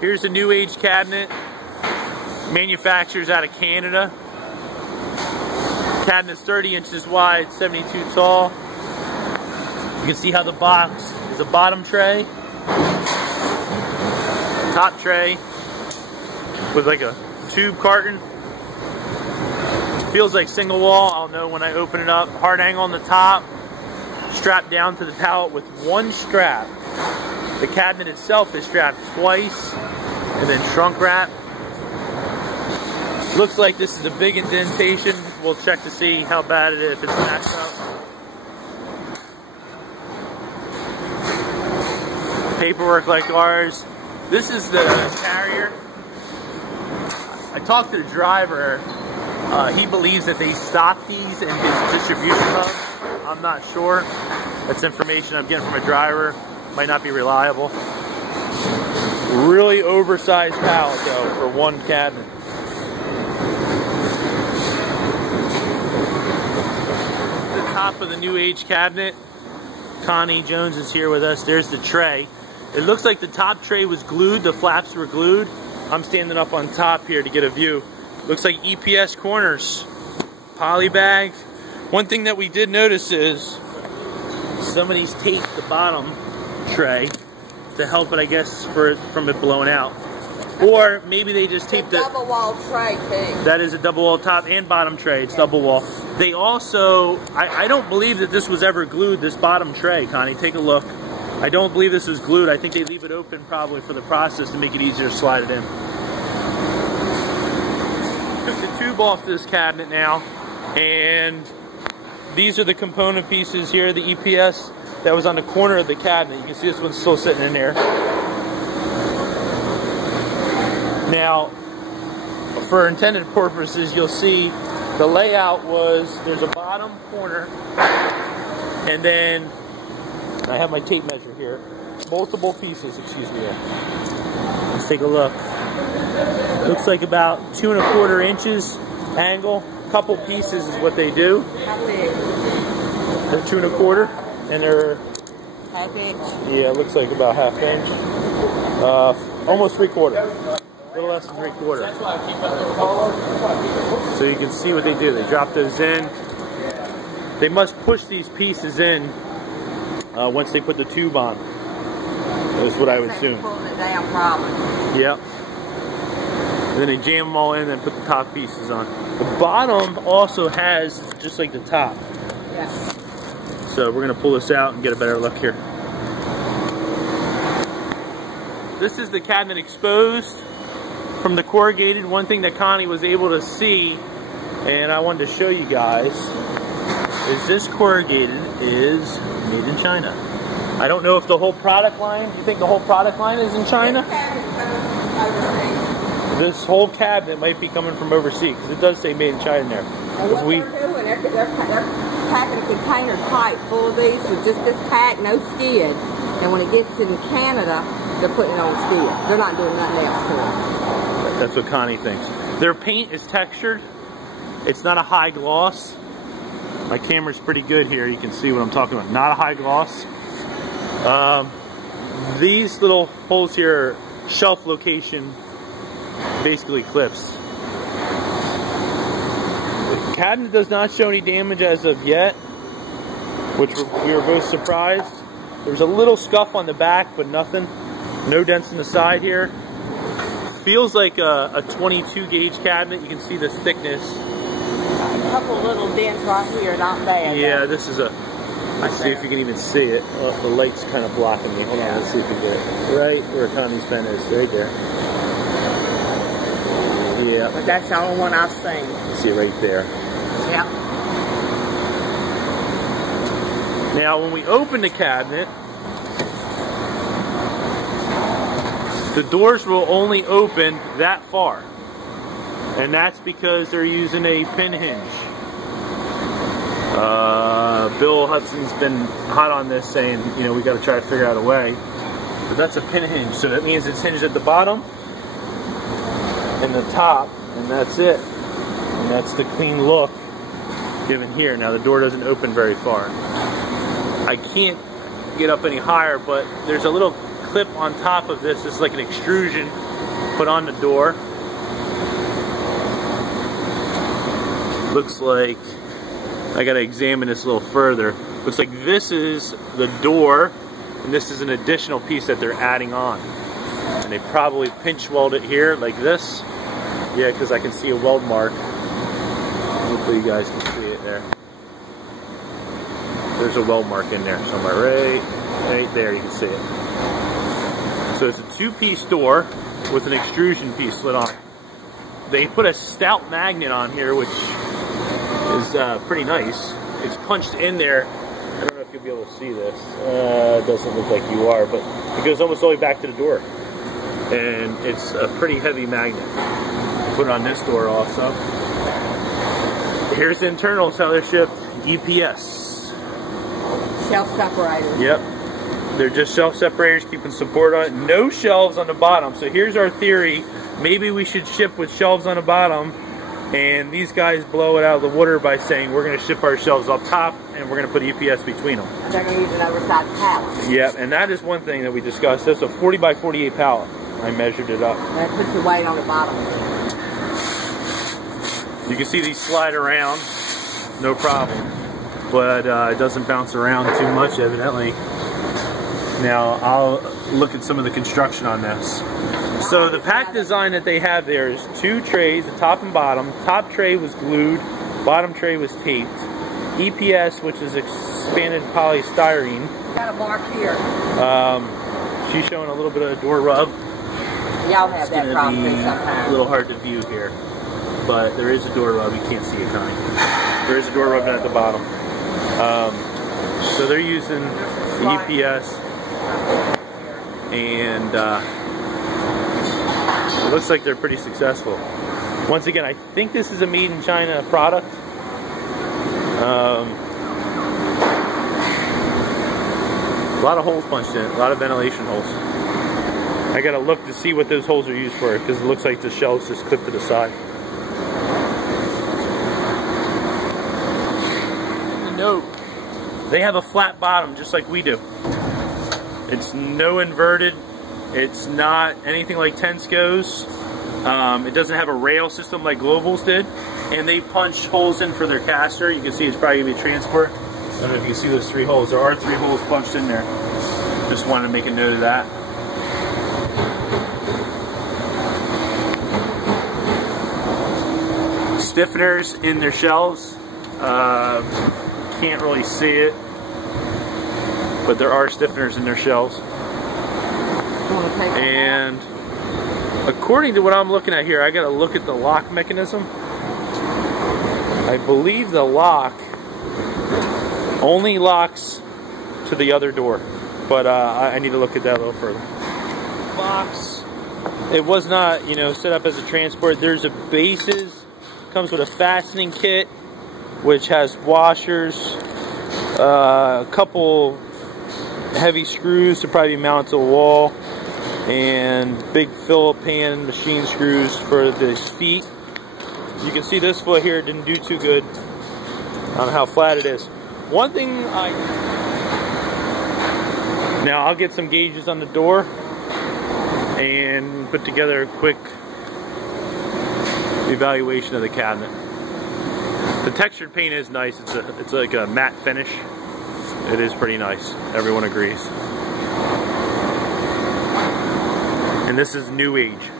Here's the New Age cabinet. Manufacturers out of Canada. Cabinet's 30 inches wide, 72 tall. You can see how the box is a bottom tray, top tray with like a tube carton. Feels like single wall. I'll know when I open it up. Hard angle on the top, strapped down to the pallet with one strap. The cabinet itself is strapped twice and then shrunk wrap. Looks like this is a big indentation. We'll check to see how bad it is, if it's matched up. Paperwork like ours. This is the carrier. I talked to the driver. He believes that they stock these in his distribution hub. I'm not sure. That's information I'm getting from a driver. Might not be reliable. Really oversized pallet though for one cabinet. The top of the New Age cabinet. Connie Jones is here with us. There's the tray. It looks like the top tray was glued. The flaps were glued. I'm standing up on top here to get a view. Looks like EPS corners. Poly bag. One thing that we did notice is somebody's taped the bottom tray to help it, I guess, from it blowing out. Or maybe they just taped it. Double wall tray too. That is a double wall top and bottom tray. It's double wall. They also, I don't believe that this was ever glued, this bottom tray, Connie. Take a look. I don't believe this was glued. I think they leave it open probably for the process to make it easier to slide it in. Took the tube off this cabinet now, and these are the component pieces here, the EPS that was on the corner of the cabinet. You can see this one's still sitting in there. Now, for intended purposes, you'll see the layout was, there's a bottom corner, and then I have my tape measure here. Multiple pieces, excuse me. Let's take a look. Looks like about 2 1/4 inches angle. Couple pieces is what they do. How big? They're 2 1/4, and they're Half inch. yeah, it looks like about 1/2 inch. Almost 3/4. A little less than 3/4. So you can see what they do. They drop those in. They must push these pieces in once they put the tube on. That's what I would assume. Pulling it down probably. Yep. And then they jam them all in and then put the top pieces on. The bottom also has just like the top. Yeah. So we're going to pull this out and get a better look here. This is the cabinet exposed from the corrugated. One thing that Connie was able to see, and I wanted to show you guys, is this corrugated is made in China. I don't know if the whole product line, do you think the whole product line is in China? This whole cabinet might be coming from overseas, because it does say made in China in there. And what they're doing, they're packing a container tight full of these with just this pack, no skid. And when it gets in Canada, they're putting it on skid. They're not doing nothing else to it. That's what Connie thinks. Their paint is textured. It's not a high gloss. My camera's pretty good here. You can see what I'm talking about. Not a high gloss. These little holes here are shelf location, basically clips. The cabinet does not show any damage as of yet, which we were both surprised. There was a little scuff on the back, but nothing. No dents in the side here. Feels like a 22 gauge cabinet. You can see the thickness. A couple little dents right here, not bad. Yeah, this is a... Let's see if you can even see it. Oh, the light's kind of blocking me. Hold on, let's see if we can get it. Right where Connie's pen is, right there. Yeah. But that's the only one I've seen. You see it right there. Yeah. Now, when we open the cabinet, the doors will only open that far. And that's because they're using a pin hinge. Bill Hudson's been hot on this, saying, you know, we got to try to figure out a way. But that's a pin hinge, so that means it's hinged at the bottom and the top, and that's it. And that's the clean look given here. Now the door doesn't open very far. I can't get up any higher, but there's a little clip on top of this. It's like an extrusion put on the door. Looks like I gotta examine this a little further. Looks like this is the door, and this is an additional piece that they're adding on. And they probably pinch weld it here like this. Yeah, because I can see a weld mark. Hopefully you guys can see it there. There's a weld mark in there somewhere, right there, you can see it. So it's a two-piece door with an extrusion piece slid on it. They put a stout magnet on here, which is pretty nice. It's punched in there. I don't know if you'll be able to see this. It doesn't look like you are, but it goes almost all the way back to the door. And it's a pretty heavy magnet. Put it on this door also. Here's the internals, how they're shipped. EPS. Shelf separators. Yep. They're just shelf separators, keeping support on it. No shelves on the bottom. So here's our theory. Maybe we should ship with shelves on the bottom, and these guys blow it out of the water by saying we're going to ship our shelves up top and we're going to put EPS between them. They're going to use an oversized pallet. Yeah, and that is one thing that we discussed. That's a 40 by 48 pallet. I measured it up. That puts the weight on the bottom. You can see these slide around, no problem. But it doesn't bounce around too much, evidently. Now, I'll look at some of the construction on this. So the pack design that they have there is two trays, the top and bottom. Top tray was glued, bottom tray was taped. EPS, which is expanded polystyrene. Got a mark here. She's showing a little bit of a door rub. Y'all have that problem It's sometimes. a little hard to view here, but there is a door rub. You can't see it coming. There is a door rub at the bottom. So they're using the EPS, and it looks like they're pretty successful. Once again, I think this is a made in China product. A lot of holes punched in it, a lot of ventilation holes. I gotta look to see what those holes are used for, because it looks like the shelves just clipped to the side. Note, they have a flat bottom just like we do. It's no inverted. It's not anything like Tensco's. It doesn't have a rail system like Global's did. And they punch holes in for their caster. You can see it's probably going to be transport. I don't know if you can see those 3 holes. There are 3 holes punched in there. Just wanted to make a note of that. Stiffeners in their shelves. Can't really see it, but there are stiffeners in their shelves. And according to what I'm looking at here, I got to look at the lock mechanism. I believe the lock only locks to the other door, but I need to look at that a little further. Box. It was not, you know, set up as a transport. There's a bases. Comes with a fastening kit, which has washers, a couple heavy screws to probably mount to a wall, and big Phillip hand machine screws for the feet. You can see this foot here didn't do too good on how flat it is. One thing now I'll get some gauges on the door and put together a quick evaluation of the cabinet. The textured paint is nice. It's like a matte finish. It is pretty nice. Everyone agrees. And this is new age.